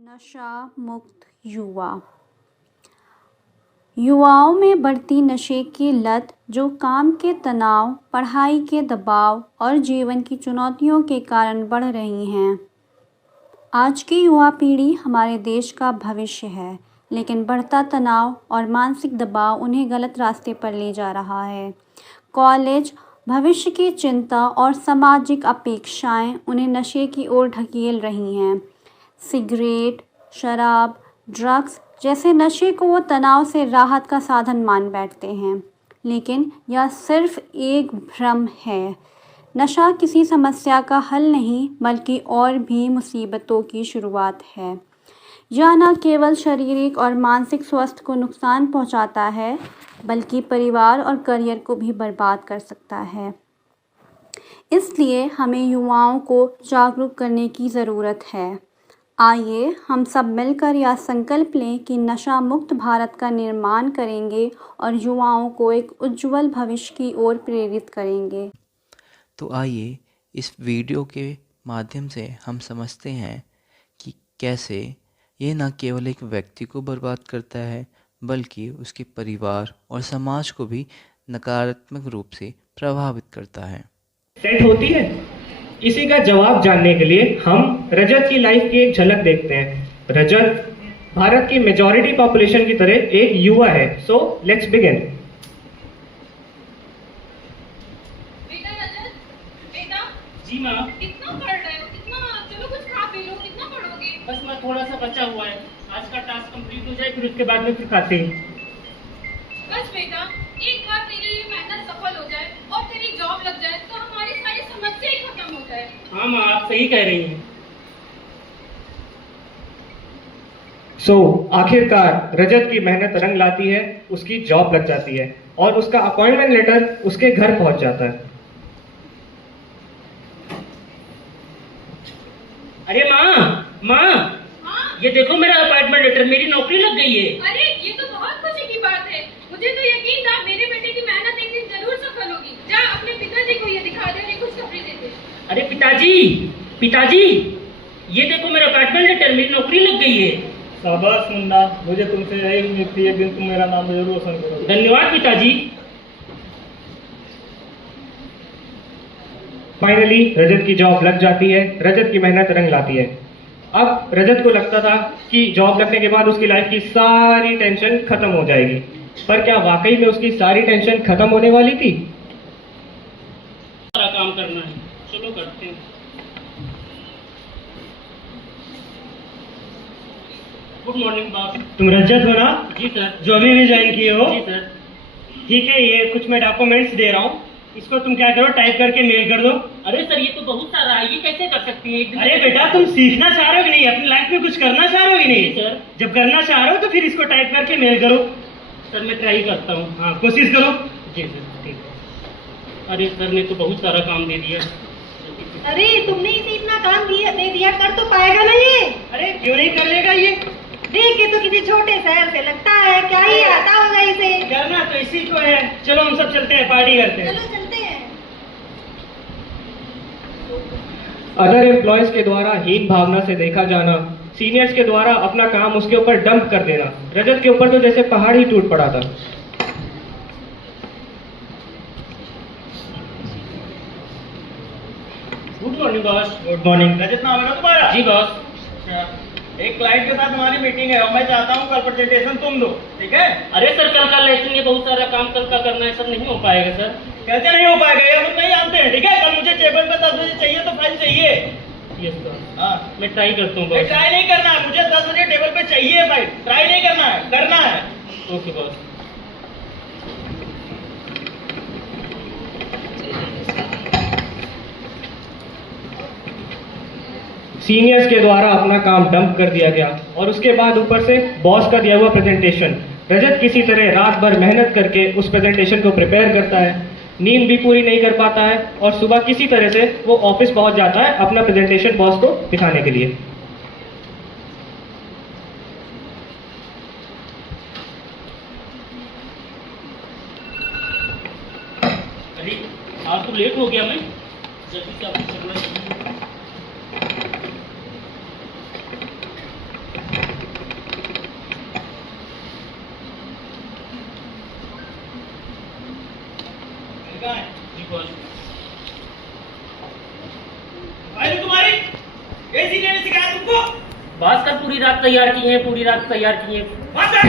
नशा मुक्त युवाओं में बढ़ती नशे की लत, जो काम के तनाव, पढ़ाई के दबाव और जीवन की चुनौतियों के कारण बढ़ रही हैं। आज की युवा पीढ़ी हमारे देश का भविष्य है, लेकिन बढ़ता तनाव और मानसिक दबाव उन्हें गलत रास्ते पर ले जा रहा है। कॉलेज, भविष्य की चिंता और सामाजिक अपेक्षाएं उन्हें नशे की ओर ढकेल रही हैं। सिगरेट, शराब, ड्रग्स जैसे नशे को वो तनाव से राहत का साधन मान बैठते हैं, लेकिन यह सिर्फ एक भ्रम है। नशा किसी समस्या का हल नहीं, बल्कि और भी मुसीबतों की शुरुआत है। यह न केवल शारीरिक और मानसिक स्वास्थ्य को नुकसान पहुंचाता है, बल्कि परिवार और करियर को भी बर्बाद कर सकता है। इसलिए हमें युवाओं को जागरूक करने की ज़रूरत है। आइए हम सब मिलकर यह संकल्प लें कि नशा मुक्त भारत का निर्माण करेंगे और युवाओं को एक उज्जवल भविष्य की ओर प्रेरित करेंगे। तो आइए इस वीडियो के माध्यम से हम समझते हैं कि कैसे ये न केवल एक व्यक्ति को बर्बाद करता है, बल्कि उसके परिवार और समाज को भी नकारात्मक रूप से प्रभावित करता है। सेट होती है। इसी का जवाब जानने के लिए हम रजत की लाइफ की एक झलक देखते हैं। रजत भारत की मेजॉरिटी पॉपुलेशन की तरह एक युवा है। So let's begin. बेटा रजत, बेटा जी माँ। कितना पढ़ रहे हो? चलो कुछ खा पी लो। कितना पढ़ोगे? बस मैं थोड़ा सा बचा हुआ है, आज का टास्क कंप्लीट हो जाए, फिर उसके बाद में फिर खाते हैं। बस बेटा, एक बार तेरी ये मेहनत सफल हो जाए और तेरी जॉब लग जाए तो हमारी सारी समस्या ही खत्म हो जाए। हाँ माँ, आप सही कह रही हैं। आखिरकार रजत की मेहनत रंग लाती है, उसकी जॉब लग जाती है और उसका अपॉइंटमेंट लेटर उसके घर पहुंच जाता है। अरे माँ, हाँ? ये देखो मेरा अपॉइंटमेंट लेटर, मेरी नौकरी लग गई है। अरे ये तो बहुत खुशी की बात है। मुझे तो यकीन था मेरे बेटे की मेहनत एक दिन जरूर सफल होगी। जा अपने पिताजी को ये दिखा दे, खुशखबरी दे दे। अरे पिताजी, ये देखो मेरा अपॉइंटमेंट लेटर, मेरी नौकरी लग गई है। शाबाश मुन्ना, मुझे तुमसे यही उम्मीद थी, एक दिन तुम मेरा नाम जरूर रोशन करोगे। धन्यवाद पिताजी। फाइनली रजत की जॉब लग जाती है, रजत की मेहनत रंग लाती है। अब रजत को लगता था कि जॉब लगने के बाद उसकी लाइफ की सारी टेंशन खत्म हो जाएगी, पर क्या वाकई में उसकी सारी टेंशन खत्म होने वाली थी? सारा काम करना है, चलो करते हैं। Good morning boss. तुम रजत हो ना, जी सर। जो अभी भी ज्वाइन किए हो? जी सर। ठीक है, ये कुछ मैं डॉक्यूमेंट्स दे रहा हूँ, इसको तुम क्या करो, टाइप करके मेल कर दो। अरे सर, ये तो बहुत सारा है, ये कैसे कर सकती हैं एक दिन? अरे बेटा, तुम सीखना चाह रहे हो कि नहीं, अपनी लाइफ में कुछ करना चाह रहे हो कि नहीं? सर। जब करना चाह रहे हो तो फिर इसको टाइप करके मेल करो। सर मैं ट्राई करता हूँ। हाँ, कोशिश करो। जी सर, ठीक है। अरे सर ने तो बहुत सारा काम दे दिया। अरे तुमने इसे इतना काम दे दिया, कर तो पाएगा ना ये? अरे क्यों नहीं कर लेगा ये? देख के तो किसी छोटे शहर से लगता है, क्या ही आता होगा इसे। करना तो इसी को है। चलो हम सब चलते हैं, पार्टी करते हैं। चलो चलते हैं। अदर एम्प्लॉयज के द्वारा हीन भावना से देखा जाना, सीनियर्स के द्वारा अपना काम उसके ऊपर डंप कर देना, रजत के ऊपर तो जैसे पहाड़ ही टूट पड़ा था। Good morning boss. Good morning. Rajat नाम है ना तुम्हारा? जी बॉस। एक क्लाइंट के साथ हमारी मीटिंग है और मैं चाहता हूँ कल प्रेजेंटेशन तुम दो, ठीक है? अरे सर, कल का लेसन, बहुत सारा काम कल का करना है सर, नहीं हो पाएगा सर। कैसे नहीं हो पाएगा, ये हम नहीं जानते हैं, ठीक है? कल मुझे टेबल पे 10 बजे चाहिए तो फाइल चाहिए। Yes sir. हाँ, मैं ट्राई करता हूँ नहीं, बॉस। ट्राई नहीं करना है, मुझे 10 बजे टेबल पे चाहिए फाइल। ट्राई नहीं करना है, करना है। Okay boss. सीनियर्स के द्वारा अपना काम डंप कर दिया गया और उसके बाद ऊपर से बॉस का दिया हुआ प्रेजेंटेशन। रजत किसी तरह रात भर मेहनत करके उस प्रेजेंटेशन को प्रिपेयर करता है, नींद भी पूरी नहीं कर पाता है और सुबह किसी तरह से वो ऑफिस पहुंच जाता है अपना प्रेजेंटेशन बॉस को दिखाने के लिए। अरे आज तो लेट हो गया, मैं जल्दी से ऑफिस चलना चाहिए। कहाँ है? भाई तुम्हारी ऐसी नहीं सिखाया तुमको? बात कर, पूरी रात तैयार की है, पूरी रात तैयार की है। बात कर,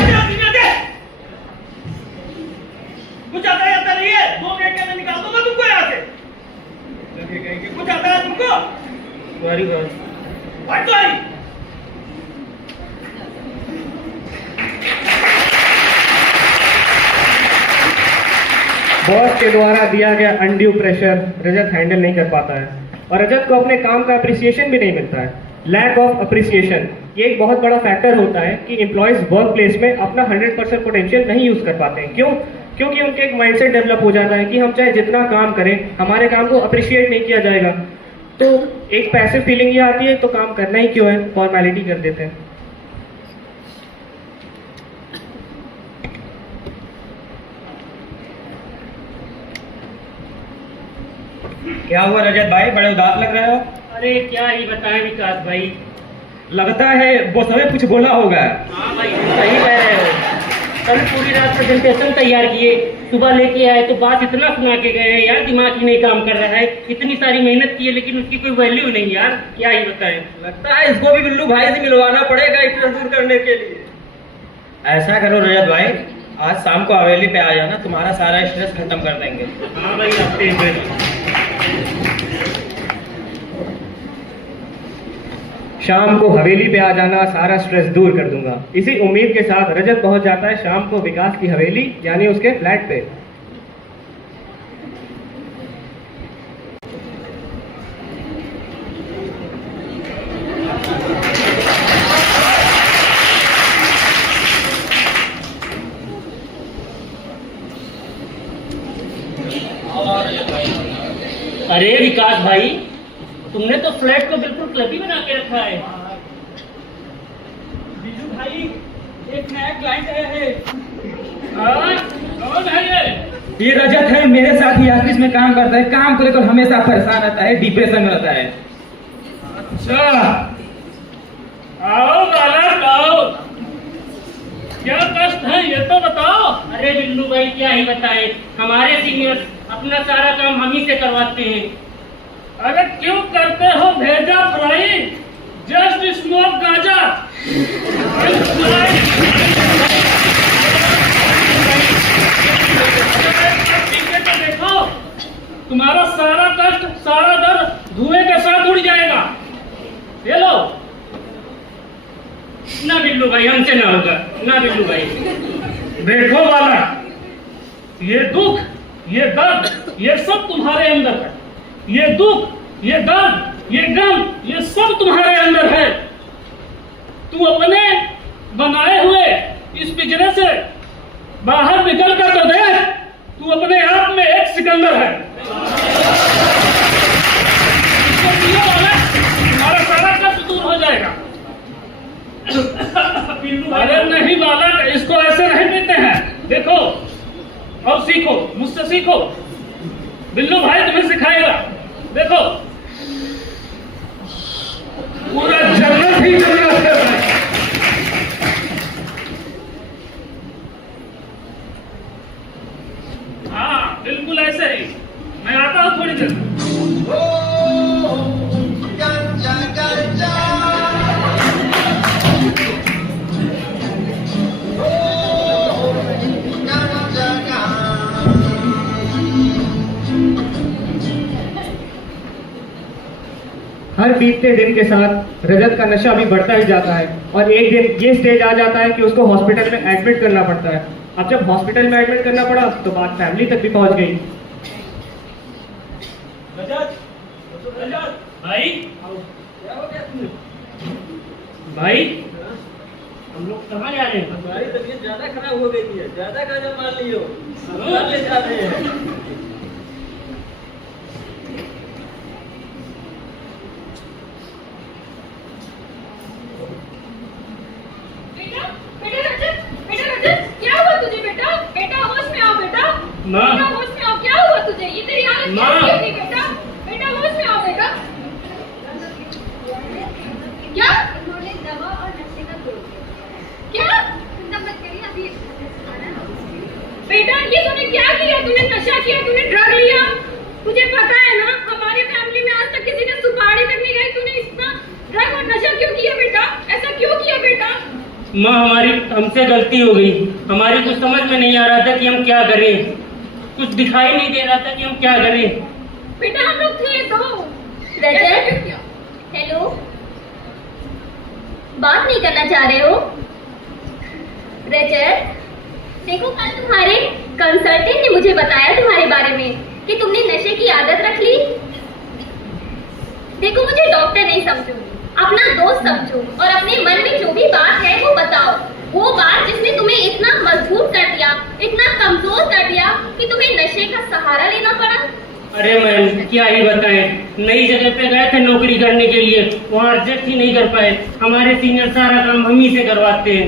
कुछ आता जाता नहीं है, 2 मिनट के अंदर निकाल दूंगा तुमको यहाँ से। कुछ आता है तुमको? तुम्हारी बात तो आई। बॉस के द्वारा दिया गया अनड्यू प्रेशर रजत हैंडल नहीं कर पाता है और रजत को अपने काम का अप्रिसिएशन भी नहीं मिलता है। लैक ऑफ अप्रिसिएशन ये एक बहुत बड़ा फैक्टर होता है कि एम्प्लॉयज वर्क प्लेस में अपना 100% पोटेंशियल नहीं यूज कर पाते हैं। क्यों? क्योंकि उनके एक माइंडसेट डेवलप हो जाता है कि हम चाहे जितना काम करें हमारे काम को अप्रिशिएट नहीं किया जाएगा। तो एक पैसिव फीलिंग ये आती है तो काम करना ही क्यों है, फॉर्मेलिटी कर देते हैं। क्या हुआ रजत भाई, बड़े उदास लग रहे हो? अरे क्या ही बताएं विकास भाई। लगता है वो हमें कुछ बोला होगा। हाँ भाई, सही कह रहे हो। कल पूरी रात प्रेजेंटेशन तैयार किए, सुबह लेके आए तो बात इतना सुना के गए हैं यार, दिमाग ही नहीं काम कर रहा है। इतनी सारी मेहनत की है लेकिन उसकी कोई वैल्यू नहीं यार, क्या ही बताएं। लगता है इसको भी बिल्लू भाई से मिलवाना पड़ेगा स्ट्रेस दूर करने के लिए। ऐसा करो रजत भाई, आज शाम को हवेली पे आ जाना, तुम्हारा सारा स्ट्रेस खत्म कर देंगे। हाँ भाई, आते हैं। शाम को हवेली पे आ जाना, सारा स्ट्रेस दूर कर दूंगा। इसी उम्मीद के साथ रजत पहुंच जाता है शाम को विकास की हवेली यानी उसके फ्लैट पे। अरे विकास भाई, तुमने तो फ्लैट को बिल्कुल क्लब ही बना के रखा है। बिल्लू भाई, एक नया क्लाइंट आया है। कौन है ये? ये रजत है, मेरे साथ ही ऑफिस में काम करता है। काम को लेकर हमेशा परेशान रहता है, डिप्रेशन में रहता है। अच्छा, आओ बालक आओ, क्या कष्ट है ये तो बताओ। अरे बिल्लू भाई, क्या ही बताए, हमारे सीनियर अपना सारा काम हम ही से करवाते हैं। अरे क्यों करते हो भेजा फ्राई, जस्ट स्मोक गाजा। देखो, तुम्हारा सारा कष्ट, सारा दर्द धुएं के साथ उड़ जाएगा। ये लो ना बिल्लू भाई, हमसे ना होगा ना बिल्लू भाई। देखो वाला, ये दुख, ये दर्द, ये सब तुम्हारे अंदर है। ये दुख, ये दर्द, ये गम, ये सब तुम्हारे अंदर है। तू अपने बनाए हुए इस पिंजरे से बाहर निकल कर तो देख, तू अपने आप में एक सिकंदर है। इसको पियो वाला, तुम्हारा सारा कष्ट दूर हो जाएगा। अरे नहीं बालक, इसको ऐसे नहीं पीते हैं। देखो और सीखो, मुझसे सीखो। बिल्लू भाई तुम्हें सिखाएगा। देखो, पूरा जन्नत ही जन्नत है भाई। हाँ बिल्कुल ऐसे ही। मैं आता हूँ थोड़ी देर। हर बीतते दिन के साथ रजत का नशा भी बढ़ता ही जाता है और एक दिन ये स्टेज आ जाता है कि उसको हॉस्पिटल में एडमिट करना पड़ता है। अब जब हॉस्पिटल में एडमिट करना पड़ा तो बात फैमिली तक भी पहुंच गई। भाई भाई, हम लोग कहाँ जा रहे हैं? हमारी तबीयत ज्यादा खराब हो गई है, ज्यादा गाजा मान लियो, ले जा रहे हैं। बेटा, बेटा रजत, बेटा रजत, क्या हुआ तुझे बेटा? बेटा होश में आओ बेटा। माँ। बेटा होश में आओ, क्या हुआ तुझे? ये तेरी हालत माँ। कैसी हो गई बेटा? बेटा होश में आओ बेटा। क्या? उन्होंने दवा और नशे का तोड़ दिया। क्या? चिंता मत करिए, अभी बेटा ये तूने क्या किया? तूने नशा किया, तूने ड्रग लिया? तुझे पता है ना, हमारे फैमिली में आज तक किसी ने सुपारी तक नहीं गई। तूने इतना ड्रग और नशा क्यों किया बेटा? ऐसा क्यों किया बेटा? माँ, हमारी हमसे गलती हो गई। हमारी कुछ समझ में नहीं आ रहा था कि हम क्या करें, कुछ दिखाई नहीं दे रहा था कि हम क्या करें। बेटा हम लोग थे तो। रजत, हेलो, बात नहीं करना चाह रहे हो? रजत, देखो कल तुम्हारे कंसल्टेंट ने मुझे बताया तुम्हारे बारे में कि तुमने नशे की आदत रख ली। देखो मुझे डॉक्टर नहीं समझो, अपना दोस्त समझो और अपने मन में जो भी बात है वो बताओ। वो बात जिसने तुम्हें इतना मजबूर कर दिया, इतना कमजोर कर दिया कि तुम्हें नशे का सहारा लेना पड़ा। अरे मैम, क्या ही बताएं, नई जगह पे गए थे नौकरी करने के लिए, वहाँ एडजस्ट ही नहीं कर पाए। हमारे सीनियर सारा काम हम ही से करवाते हैं।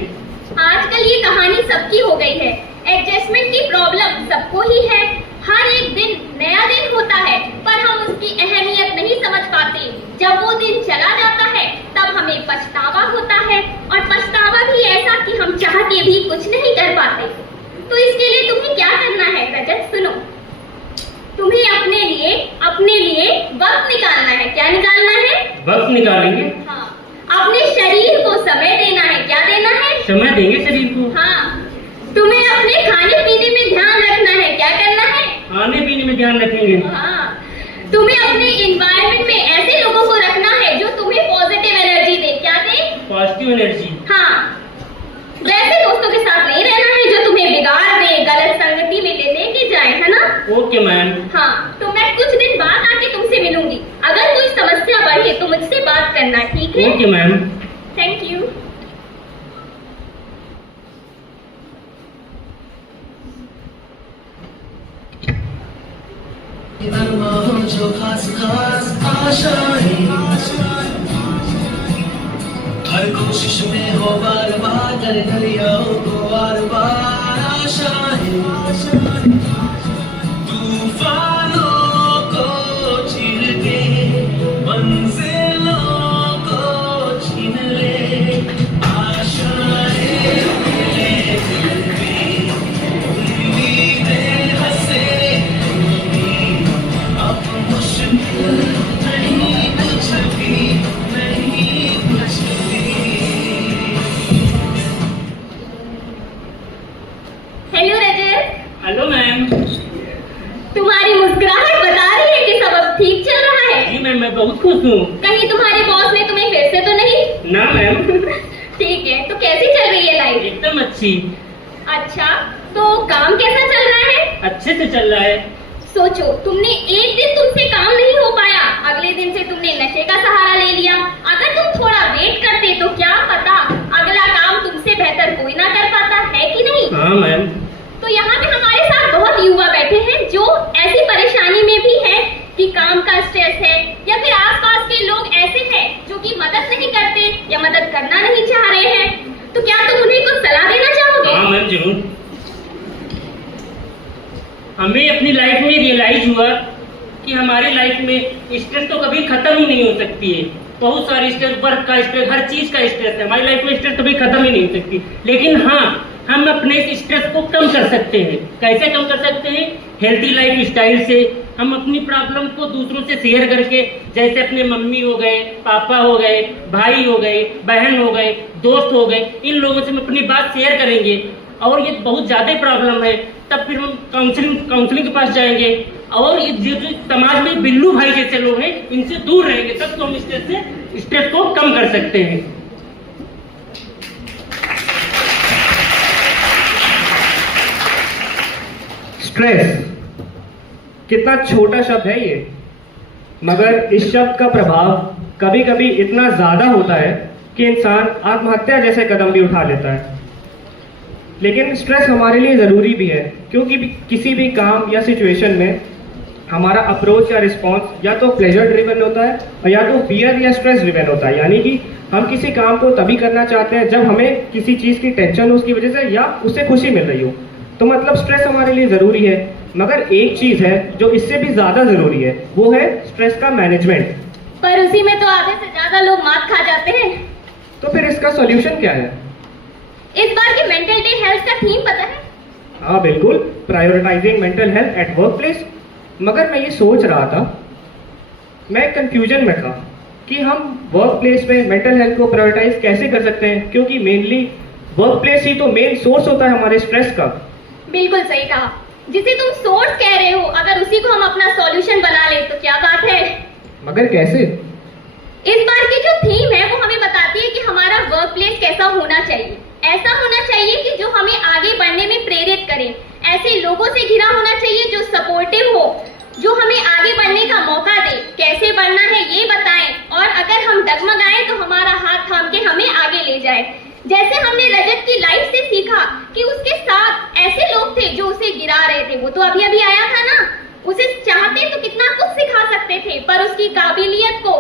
आजकल ये कहानी सबकी हो गई है। एडजस्टमेंट की प्रॉब्लम सबको ही है। हर एक दिन नया दिन होता है, पर हम उसकी अहमियत नहीं समझ पाते। जब वो दिन चला जाता है तब हमें पछतावा होता है, और पछतावा भी ऐसा कि हम चाह के भी कुछ नहीं कर पाते। तो इसके लिए तुम्हें क्या करना है रजत? सुनो, तुम्हें अपने लिए वक्त निकालना है। क्या निकालना है? वक्त निकालेंगे। हाँ, अपने शरीर को समय देना है। क्या देना है? समय देंगे शरीर को। हाँ, तुम्हें अपने खाने पीने में ध्यान रखना है। क्या करना है? खाने पीने में ध्यान रखेंगे। हाँ, तुम्हें अपने एनवायरनमेंट में ऐसे लोगों को रखना है जो तुम्हें पॉजिटिव एनर्जी दे। क्या दे? Positive energy. हाँ, वैसे दोस्तों के साथ नहीं रहना है जो तुम्हें बिगाड़ दे, गलत संगति में लेके जाए, है ना? Okay ma'am. हाँ, तो मैं कुछ दिन बाद आके तुमसे मिलूंगी। अगर कोई समस्या बढ़े तो मुझसे बात करना, ठीक है? Okay ma'am. Thank you. जो खास खास आशाएं हर कोशिश में हो बार बार डर दरियाओं को बार बार आशाएं तूफानों को चीर के मंजिलों को छीन ले आशाएं उम्मीदें हंसे अब मुश्किल नहीं कुछ भी नहीं कुछ भी। हेलो रजत। Hello ma'am. तुम्हारी मुस्कुराहट बता रही है कि सब अब ठीक चल रहा है। जी मैम, मैं बहुत खुश हूँ। कहीं तुम्हारे बॉस ने तुम्हें फिर से तो नहीं? ना मैम। ठीक है, तो कैसी चल रही है लाइफ? एकदम अच्छी। अच्छा, तो काम कैसा चल रहा है? अच्छे से चल रहा है। सोचो, तुमने एक दिन तुमसे काम नहीं हो पाया, अगले दिन से तुमने नशे का सहारा ले लिया। अगर तुम थोड़ा वेट करते तो क्या पता अगला काम तुमसे बेहतर कोई ना कर पाता, है कि नहीं? हाँ मैम। तो यहाँ पे हमारे साथ बहुत युवा बैठे हैं जो ऐसी परेशानी में भी है कि काम का स्ट्रेस है, या फिर आसपास के लोग ऐसे हैं जो कि मदद नहीं करते या मदद करना नहीं चाह रहे हैं। तो क्या तुम उन्हें कुछ सलाह देना चाहोगे? हाँ मैम, जरूर। हमें अपनी लाइफ में रियलाइज हुआ कि हमारी लाइफ में स्ट्रेस तो कभी खत्म ही नहीं हो सकती है। बहुत सारी स्ट्रेस, वर्क का स्ट्रेस, हर चीज का स्ट्रेस है। हमारी लाइफ में स्ट्रेस कभी खत्म ही नहीं हो सकती। लेकिन हाँ, हम अपने इस स्ट्रेस को कम कर सकते हैं। कैसे कम कर सकते हैं? हेल्थी लाइफ स्टाइल से। हम अपनी प्रॉब्लम को दूसरों से शेयर करके, जैसे अपने मम्मी हो गए, पापा हो गए, भाई हो गए, बहन हो गए, दोस्त हो गए, इन लोगों से हम अपनी बात शेयर करेंगे। और ये बहुत ज्यादा प्रॉब्लम है, तब फिर हम काउंसलिंग के पास जाएंगे। और जो समाज में बिल्लू भाई जैसे लोग हैं, इनसे दूर रहेंगे, तब तो हम स्ट्रेस को कम कर सकते हैं। स्ट्रेस कितना छोटा शब्द है ये, मगर इस शब्द का प्रभाव कभी कभी इतना ज्यादा होता है कि इंसान आत्महत्या जैसे कदम भी उठा लेता है। लेकिन स्ट्रेस हमारे लिए ज़रूरी भी है, क्योंकि किसी भी काम या सिचुएशन में हमारा अप्रोच या रिस्पॉन्स या तो प्लेजर ड्रिवन होता है और या तो फियर या स्ट्रेस ड्रिवन होता है। यानी कि हम किसी काम को तभी करना चाहते हैं जब हमें किसी चीज़ की टेंशन हो उसकी वजह से, या उससे खुशी मिल रही हो। तो मतलब स्ट्रेस हमारे लिए ज़रूरी है, मगर एक चीज़ है जो इससे भी ज़्यादा ज़रूरी है, वो है स्ट्रेस का मैनेजमेंट। पर उसी में तो आधे से ज्यादा लोग मात खा जाते हैं। तो फिर इसका सॉल्यूशन क्या है? इस बार की मेंटल डे हेल्थ का थीम पता है? हाँ बिल्कुल, prioritising mental health at work place. मगर मैं ये सोच रहा था, मैं कंफ्यूजन में था कि हम वर्क प्लेस में मेंटल हेल्थ को प्रायोरिटाइज कैसे कर सकते हैं, क्योंकि मेनली वर्क प्लेस ही तो मेन सोर्स होता है हमारे स्ट्रेस का। बिल्कुल सही कहा। जिसे तुम सोर्स कह रहे हो, अगर उसी को हम अपना सॉल्यूशन बना ले तो क्या बात है। मगर कैसे? इस बार की जो थीम है वो हमें बताती है कि हमारा वर्क प्लेस कैसा होना चाहिए। ऐसा होना चाहिए कि जो हमें आगे बढ़ने में प्रेरित करे, ऐसे लोगों से घिरा होना चाहिए जो सपोर्टिव हो, जो हमें आगे बढ़ने का मौका दे, कैसे बढ़ना है ये बताएं, और अगर हम डगमगाएं तो हमारा हाथ थाम के हमें आगे ले जाए। जैसे हमने रजत की लाइफ से सीखा कि उसके साथ ऐसे लोग थे जो उसे गिरा रहे थे। वो तो अभी अभी आया था ना, उसे चाहते तो कितना कुछ सिखा सकते थे, पर उसकी काबिलियत को,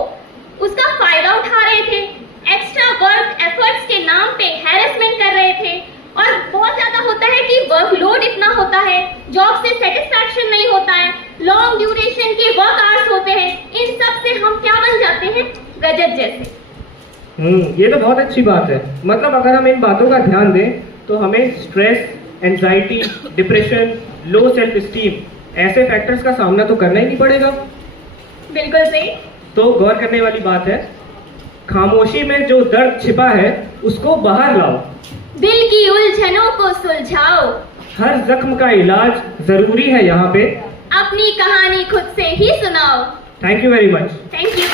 उसका फायदा उठा रहे थे, एक्स्ट्रा वर्क एफर्ट्स के नाम पे हैरेसमेंट कर रहे थे। और बहुत ज्यादा होता है कि वर्कलोड इतना होता है, जॉब से सेटिस्फैक्शन नहीं होता है, लॉन्ग ड्यूरेशन के वर्क आवर्स होते हैं। इन सब से हम क्या बन जाते हैं? रजत जैसे। ये तो बहुत अच्छी बात है। मतलब अगर हम इन बातों का ध्यान दें तो हमें stress, anxiety, depression, low self esteem ऐसे फैक्टर्स का सामना तो करना ही नहीं पड़ेगा। बिल्कुल सही। तो गौर करने वाली बात है, खामोशी में जो दर्द छिपा है उसको बाहर लाओ, दिल की उलझनों को सुलझाओ, हर जख्म का इलाज जरूरी है यहाँ पे, अपनी कहानी खुद से ही सुनाओ। Thank you very much. Thank you.